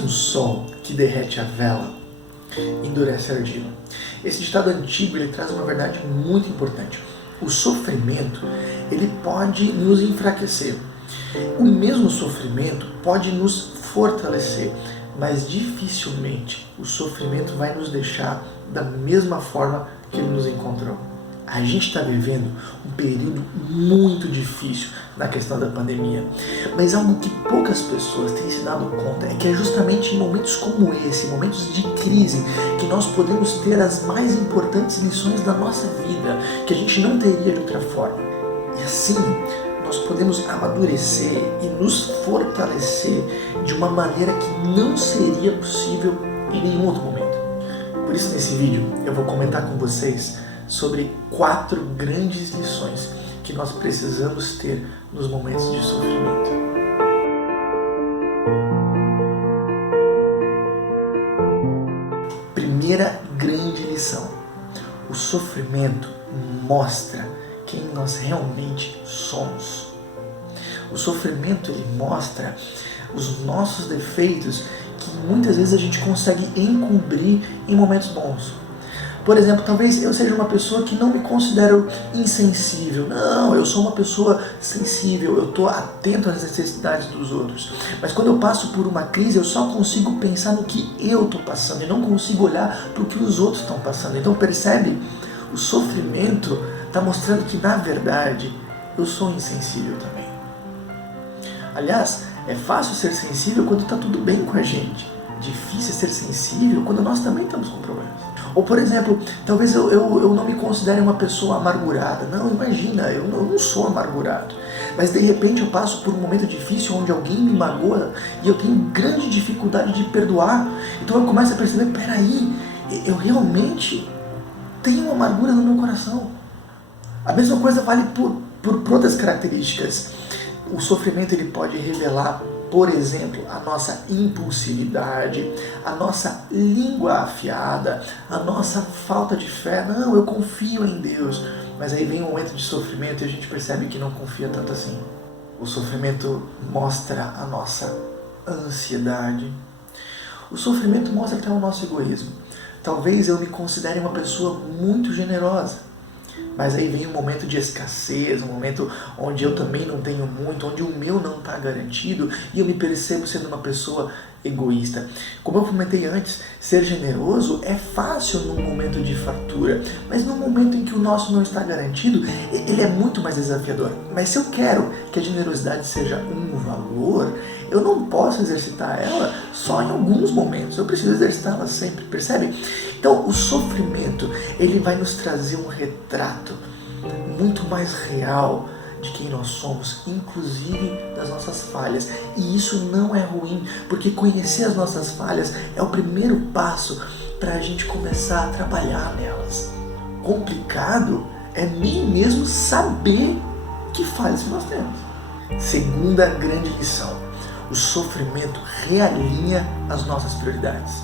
mesmo sol que derrete a vela endurece a argila. Esse ditado antigo ele traz uma verdade muito importante. O sofrimento ele pode nos enfraquecer. O mesmo sofrimento pode nos fortalecer, mas dificilmente o sofrimento vai nos deixar da mesma forma que ele nos encontrou. A gente está vivendo um período muito difícil na questão da pandemia, mas algo que poucas pessoas têm se dado conta é que é justamente em momentos como esse, momentos de crise, que nós podemos ter as mais importantes lições da nossa vida, que a gente não teria de outra forma. E assim, nós podemos amadurecer e nos fortalecer de uma maneira que não seria possível em nenhum outro momento. Por isso, nesse vídeo, eu vou comentar com vocês sobre 4 grandes lições que nós precisamos ter nos momentos de sofrimento. Primeira grande lição: o sofrimento mostra quem nós realmente somos. O sofrimento ele mostra os nossos defeitos que muitas vezes a gente consegue encobrir em momentos bons. Por exemplo, talvez eu seja uma pessoa que não me considero insensível. Não, eu sou uma pessoa sensível, eu estou atento às necessidades dos outros. Mas quando eu passo por uma crise, eu só consigo pensar no que eu estou passando e não consigo olhar para o que os outros estão passando. Então percebe? O sofrimento está mostrando que, na verdade, eu sou insensível também. Aliás, é fácil ser sensível quando está tudo bem com a gente. Difícil ser sensível quando nós também estamos com problemas. Ou, por exemplo, talvez eu não me considere uma pessoa amargurada. Não, imagina, eu não sou amargurado. Mas, de repente, eu passo por um momento difícil onde alguém me magoa e eu tenho grande dificuldade de perdoar. Então eu começo a perceber, peraí, eu realmente tenho uma amargura no meu coração. A mesma coisa vale por outras características. O sofrimento ele pode revelar, por exemplo, a nossa impulsividade, a nossa língua afiada, a nossa falta de fé. Não, eu confio em Deus. Mas aí vem um momento de sofrimento e a gente percebe que não confia tanto assim. O sofrimento mostra a nossa ansiedade. O sofrimento mostra até o nosso egoísmo. Talvez eu me considere uma pessoa muito generosa. Mas aí vem um momento de escassez, um momento onde eu também não tenho muito, onde o meu não está garantido e eu me percebo sendo uma pessoa egoísta. Como eu comentei antes, ser generoso é fácil num momento de fartura, mas no momento em que o nosso não está garantido, ele é muito mais desafiador. Mas se eu quero que a generosidade seja um valor, eu não posso exercitar ela só em alguns momentos, eu preciso exercitá-la sempre, percebe? Então o sofrimento, ele vai nos trazer um retrato muito mais real de quem nós somos, inclusive das nossas falhas. E isso não é ruim, porque conhecer as nossas falhas é o primeiro passo para a gente começar a trabalhar nelas. Complicado é nem mesmo saber que falhas que nós temos. Segunda grande lição: o sofrimento realinha as nossas prioridades.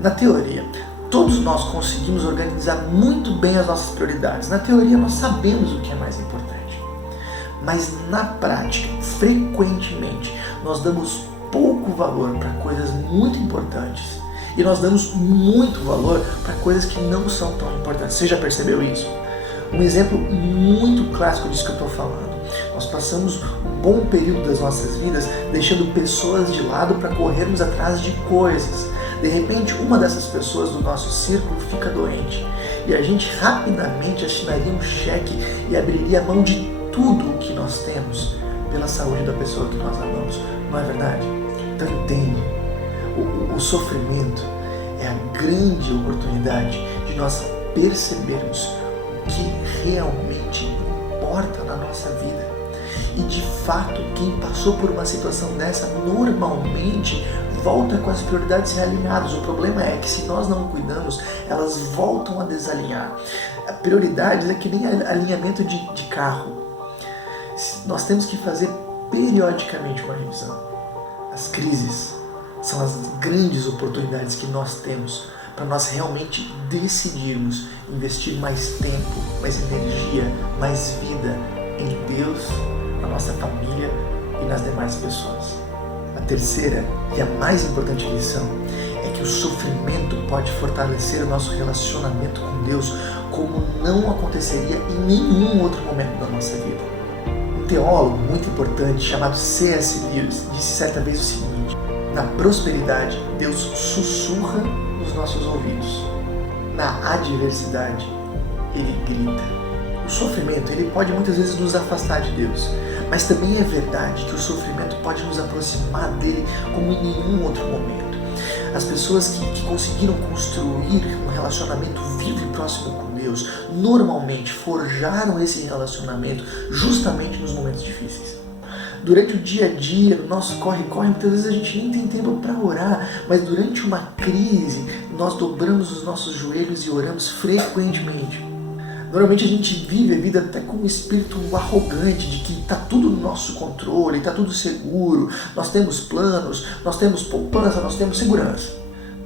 Na teoria, todos nós conseguimos organizar muito bem as nossas prioridades. Na teoria, nós sabemos o que é mais importante. Mas na prática, frequentemente, nós damos pouco valor para coisas muito importantes e nós damos muito valor para coisas que não são tão importantes. Você já percebeu isso? Um exemplo muito clássico disso que eu estou falando. Nós passamos um bom período das nossas vidas deixando pessoas de lado para corrermos atrás de coisas. De repente, uma dessas pessoas do nosso círculo fica doente e a gente rapidamente assinaria um cheque e abriria a mão de tudo o que nós temos pela saúde da pessoa que nós amamos. Não é verdade? Então entende, o sofrimento é a grande oportunidade de nós percebermos o que realmente importa na nossa vida. E de fato, quem passou por uma situação dessa normalmente volta com as prioridades realinhadas. O problema é que se nós não cuidamos, elas voltam a desalinhar. A prioridade é que nem alinhamento de carro. Nós temos que fazer periodicamente uma revisão. As crises são as grandes oportunidades que nós temos para nós realmente decidirmos investir mais tempo, mais energia, mais vida em Deus, na nossa família e nas demais pessoas. A terceira e a mais importante lição é que o sofrimento pode fortalecer o nosso relacionamento com Deus como não aconteceria em nenhum outro momento da nossa vida. Um teólogo muito importante chamado C.S. Lewis disse certa vez o seguinte: na prosperidade, Deus sussurra nos nossos ouvidos. Na adversidade, Ele grita. O sofrimento, ele pode muitas vezes nos afastar de Deus, mas também é verdade que o sofrimento pode nos aproximar dele como em nenhum outro momento. As pessoas que conseguiram construir um relacionamento vivo e próximo com Deus, normalmente forjaram esse relacionamento justamente nos momentos difíceis. Durante o dia a dia, no nosso corre-corre, muitas vezes a gente nem tem tempo para orar, mas durante uma crise, nós dobramos os nossos joelhos e oramos frequentemente. Normalmente a gente vive a vida até com um espírito arrogante de que está tudo no nosso controle, está tudo seguro, nós temos planos, nós temos poupança, nós temos segurança.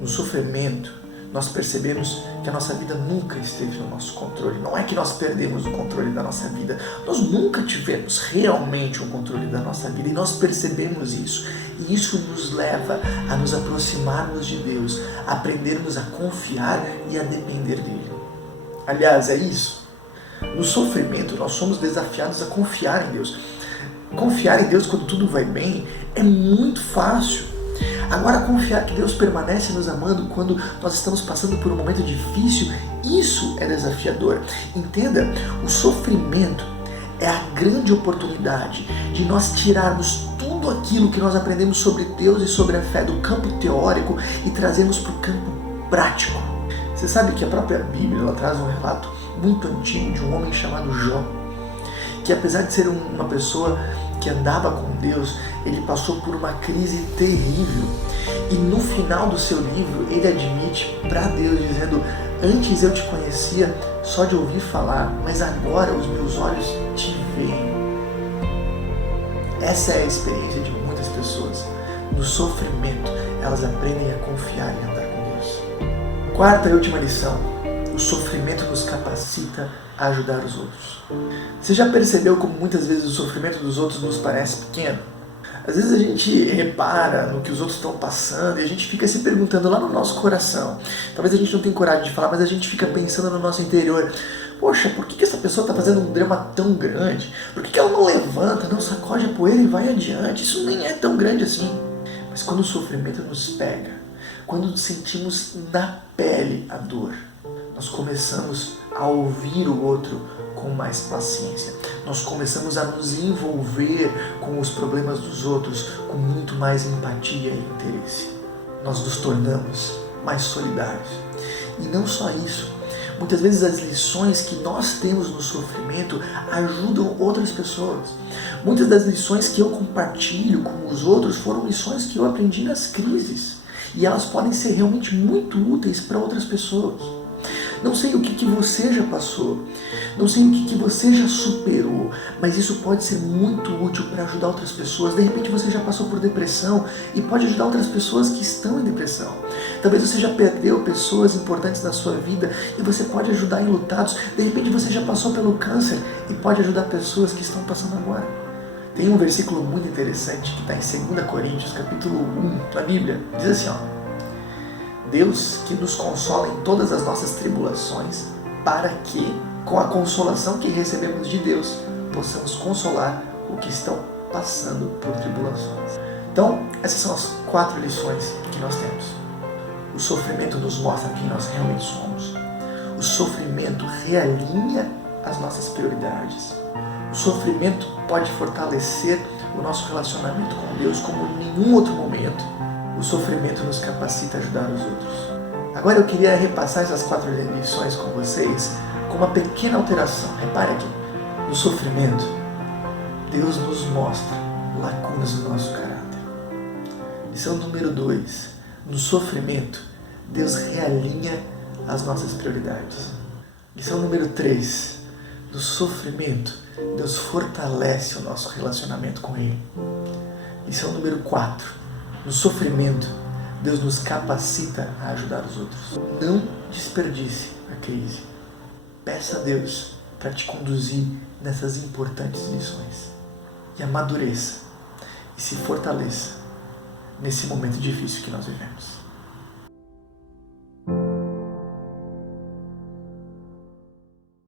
No sofrimento, nós percebemos que a nossa vida nunca esteve no nosso controle. Não é que nós perdemos o controle da nossa vida, nós nunca tivemos realmente o controle da nossa vida e nós percebemos isso. E isso nos leva a nos aproximarmos de Deus, a aprendermos a confiar e a depender dele. Aliás, é isso. No sofrimento, nós somos desafiados a confiar em Deus. Confiar em Deus quando tudo vai bem é muito fácil. Agora, confiar que Deus permanece nos amando quando nós estamos passando por um momento difícil, isso é desafiador. Entenda, o sofrimento é a grande oportunidade de nós tirarmos tudo aquilo que nós aprendemos sobre Deus e sobre a fé do campo teórico e trazermos para o campo prático. Você sabe que a própria Bíblia ela traz um relato muito antigo de um homem chamado Jó, que apesar de ser uma pessoa que andava com Deus, ele passou por uma crise terrível. E no final do seu livro, ele admite para Deus, dizendo: antes eu te conhecia só de ouvir falar, mas agora os meus olhos te veem. Essa é a experiência de muitas pessoas. No sofrimento, elas aprendem a confiar e andar com Deus. Quarta e última lição: o sofrimento nos capacita a ajudar os outros. Você já percebeu como muitas vezes o sofrimento dos outros nos parece pequeno? Às vezes a gente repara no que os outros estão passando e a gente fica se perguntando lá no nosso coração. Talvez a gente não tenha coragem de falar, mas a gente fica pensando no nosso interior: poxa, por que essa pessoa está fazendo um drama tão grande? Por que ela não levanta, não sacode a poeira e vai adiante? Isso nem é tão grande assim. Mas quando o sofrimento nos pega, quando sentimos na pele a dor, nós começamos a ouvir o outro com mais paciência. Nós começamos a nos envolver com os problemas dos outros com muito mais empatia e interesse. Nós nos tornamos mais solidários. E não só isso. Muitas vezes as lições que nós temos no sofrimento ajudam outras pessoas. Muitas das lições que eu compartilho com os outros foram lições que eu aprendi nas crises. E elas podem ser realmente muito úteis para outras pessoas. Não sei o que você já passou, não sei o que você já superou, mas isso pode ser muito útil para ajudar outras pessoas. De repente você já passou por depressão e pode ajudar outras pessoas que estão em depressão. Talvez você já perdeu pessoas importantes na sua vida e você pode ajudar enlutados. De repente você já passou pelo câncer e pode ajudar pessoas que estão passando agora. Tem um versículo muito interessante que está em 2 Coríntios, capítulo 1, na Bíblia. Diz assim, Deus que nos consola em todas as nossas tribulações, para que, com a consolação que recebemos de Deus, possamos consolar os que estão passando por tribulações. Então, essas são as 4 lições que nós temos. O sofrimento nos mostra quem nós realmente somos. O sofrimento realinha as nossas prioridades. O sofrimento pode fortalecer o nosso relacionamento com Deus como em nenhum outro momento. O sofrimento nos capacita a ajudar os outros. Agora eu queria repassar essas 4 lições com vocês com uma pequena alteração. Repare aqui. No sofrimento, Deus nos mostra lacunas no nosso caráter. Lição número 2. No sofrimento, Deus realinha as nossas prioridades. Lição número 3. No sofrimento, Deus fortalece o nosso relacionamento com Ele. Lição número 4. No sofrimento, Deus nos capacita a ajudar os outros. Não desperdice a crise. Peça a Deus para te conduzir nessas importantes lições. E amadureça. E se fortaleça nesse momento difícil que nós vivemos.